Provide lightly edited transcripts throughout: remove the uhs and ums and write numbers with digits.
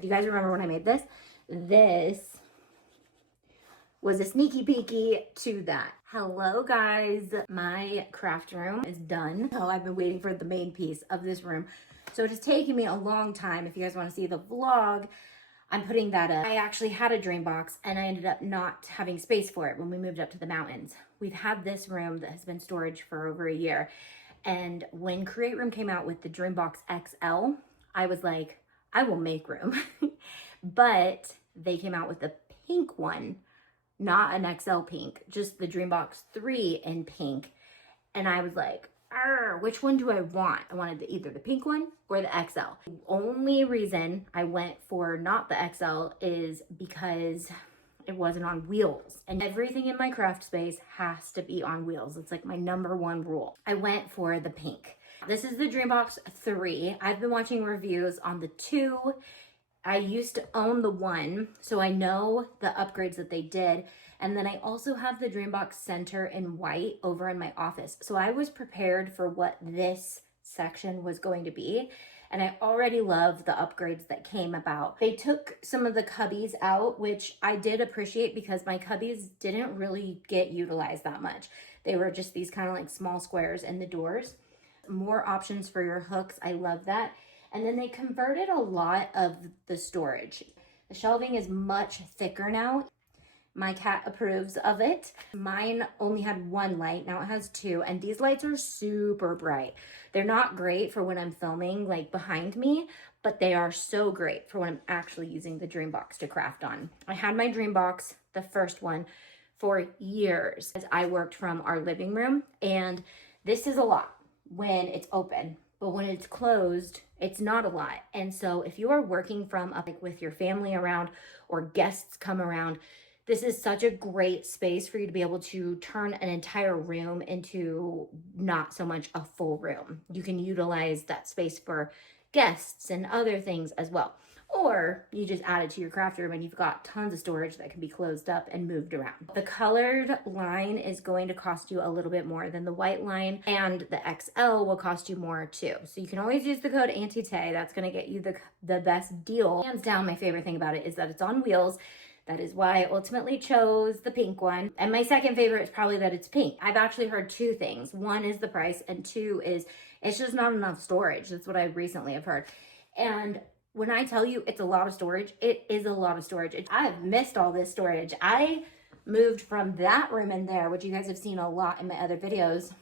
Do you guys remember when I made this? This was a sneaky peeky to that. Hello guys, my craft room is done. Oh, I've been waiting for the main piece of this room. So it has taken me a long time. If you guys want to see the vlog, I'm putting that up. I actually had a Dreambox and I ended up not having space for it when we moved up to the mountains. We've had this room that has been storage for over a year. And when Create Room came out with the Dreambox XL, I was like, I will make room. But they came out with the pink one, not an XL pink, just the Dreambox 3 in pink. And I was like, which one do I want? I wanted either the pink one or the XL. The only reason I went for not the XL is because it wasn't on wheels. And everything in my craft space has to be on wheels. It's like my #1 rule. I went for the pink. This is the Dreambox 3. I've been watching reviews on the 2. I used to own the 1, so I know the upgrades that they did. And then I also have the Dreambox Center in white over in my office. So I was prepared for what this section was going to be. And I already love the upgrades that came about. They took some of the cubbies out, which I did appreciate because my cubbies didn't really get utilized that much. They were just these kind of like small squares in the doors. More options for your hooks. I love that. And then they converted a lot of the storage. The shelving is much thicker now. My cat approves of it. Mine only had 1 light, now it has 2, and these lights are super bright. They're not great for when I'm filming like behind me, but they are so great for when I'm actually using the Dreambox to craft on. I had my Dreambox, the first one, for years as I worked from our living room, and this is a lot when it's open, but when it's closed, it's not a lot. And so if you are working from up with your family around or guests come around, this is such a great space for you to be able to turn an entire room into not so much a full room. You can utilize that space for guests and other things as well. Or you just add it to your craft room and you've got tons of storage that can be closed up and moved around. The colored line is going to cost you a little bit more than the white line, and the XL will cost you more too. So you can always use the code Auntie Tay. That's going to get you the best deal. Hands down, my favorite thing about it is that it's on wheels. That is why I ultimately chose the pink one. And my second favorite is probably that it's pink. I've actually heard 2 things. 1 is the price, and 2 is it's just not enough storage. That's what I recently have heard. And when I tell you it's a lot of storage, it is a lot of storage. I've missed all this storage. I moved from that room in there, which you guys have seen a lot in my other videos.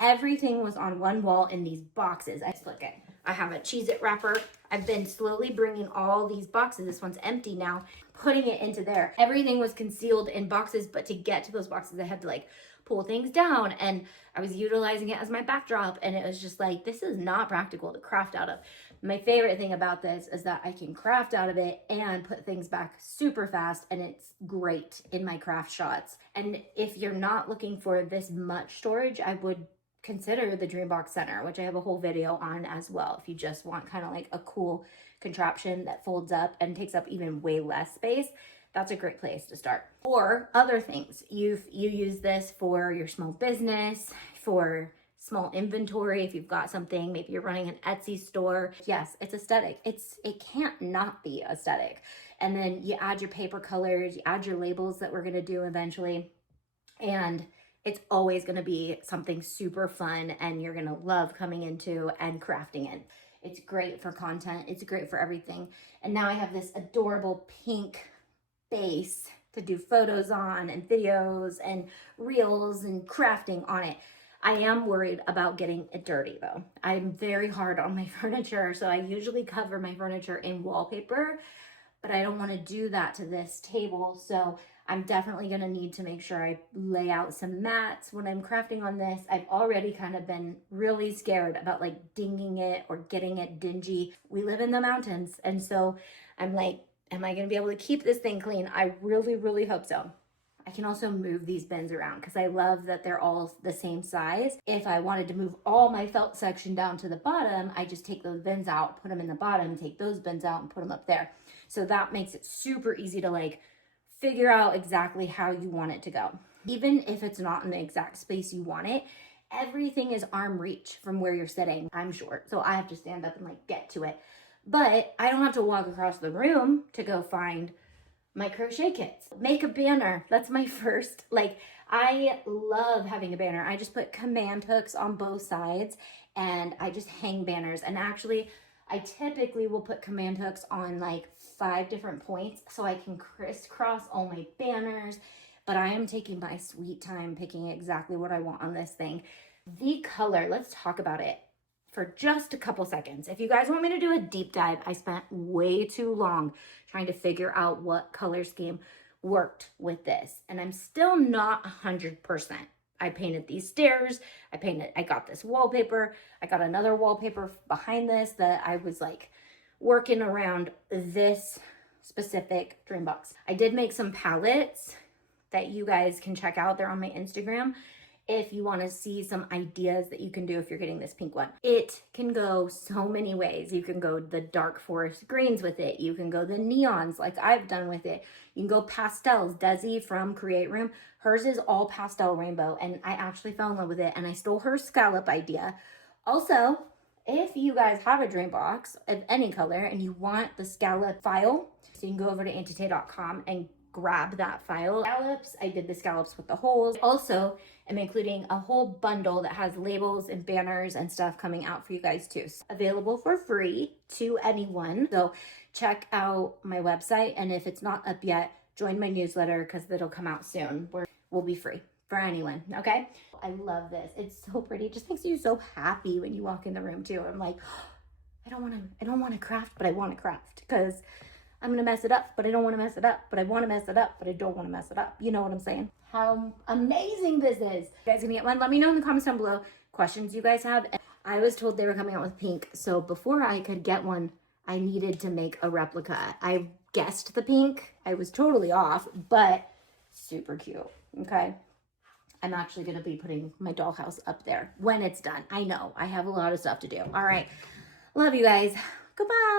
Everything was on one wall in these boxes. Look at, I have a Cheez-It wrapper. I've been slowly bringing all these boxes. This one's empty now, putting it into there. Everything was concealed in boxes, but to get to those boxes, I had to like pull things down, and I was utilizing it as my backdrop, and it was just like, this is not practical to craft out of. My favorite thing about this is that I can craft out of it and put things back super fast, and it's great in my craft shots. And if you're not looking for this much storage, I would consider the Dreambox Center, which I have a whole video on as well. If you just want kind of like a cool contraption that folds up and takes up even way less space, that's a great place to start. Or other things. You use this for your small business, for small inventory. If you've got something, maybe you're running an Etsy store. Yes, it's aesthetic. It can't not be aesthetic. And then you add your paper colors, you add your labels that we're gonna do eventually, and it's always gonna be something super fun and you're gonna love coming into and crafting it. It's great for content, it's great for everything. And now I have this adorable pink base to do photos on and videos and reels and crafting on it. I am worried about getting it dirty though. I'm very hard on my furniture, so I usually cover my furniture in wallpaper, but I don't want to do that to this table, so I'm definitely going to need to make sure I lay out some mats when I'm crafting on this. I've already kind of been really scared about like dinging it or getting it dingy. We live in the mountains, and so I'm like, am I going to be able to keep this thing clean? I really, really hope so. I can also move these bins around because I love that they're all the same size. If I wanted to move all my felt section down to the bottom, I just take those bins out, put them in the bottom, take those bins out and put them up there. So that makes it super easy to like figure out exactly how you want it to go. Even if it's not in the exact space you want it, everything is arm reach from where you're sitting. I'm short, so I have to stand up and like get to it. but I don't have to walk across the room to go find my crochet kits. Make a banner. That's my first, like, I love having a banner. I just put command hooks on both sides and I just hang banners. And actually, I typically will put command hooks on like 5 different points so I can crisscross all my banners. But I am taking my sweet time picking exactly what I want on this thing. The color, let's talk about it for just a couple seconds. If you guys want me to do a deep dive, I spent way too long trying to figure out what color scheme worked with this. And I'm still not 100%. I painted these stairs. I got this wallpaper. I got another wallpaper behind this that I was like working around this specific Dreambox. I did make some palettes that you guys can check out. They're on my Instagram if you want to see some ideas that you can do if you're getting this pink one. It can go so many ways. You can go the dark forest greens with it. You can go the neons like I've done with it. You can go pastels. Desi from Create Room, hers is all pastel rainbow, and I actually fell in love with it, and I stole her scallop idea. Also, if you guys have a Dreambox of any color and you want the scallop file, so you can go over to auntietay.com and grab that file. Scallops, I did the scallops with the holes. Also, I'm including a whole bundle that has labels and banners and stuff coming out for you guys too. So, available for free to anyone. So check out my website, and if it's not up yet, join my newsletter because it'll come out soon. We'll be free for anyone, okay? I love this. It's so pretty. It just makes you so happy when you walk in the room too. I'm like, I don't want to craft, but I want to craft because I'm going to mess it up, but I don't want to mess it up, but I want to mess it up, but I don't want to mess it up. You know what I'm saying? How amazing this is. You guys gonna get one? Let me know in the comments down below questions you guys have. I was told they were coming out with pink, so before I could get one, I needed to make a replica. I guessed the pink. I was totally off, but super cute, okay? I'm actually going to be putting my dollhouse up there when it's done. I know, I have a lot of stuff to do. All right, love you guys. Goodbye.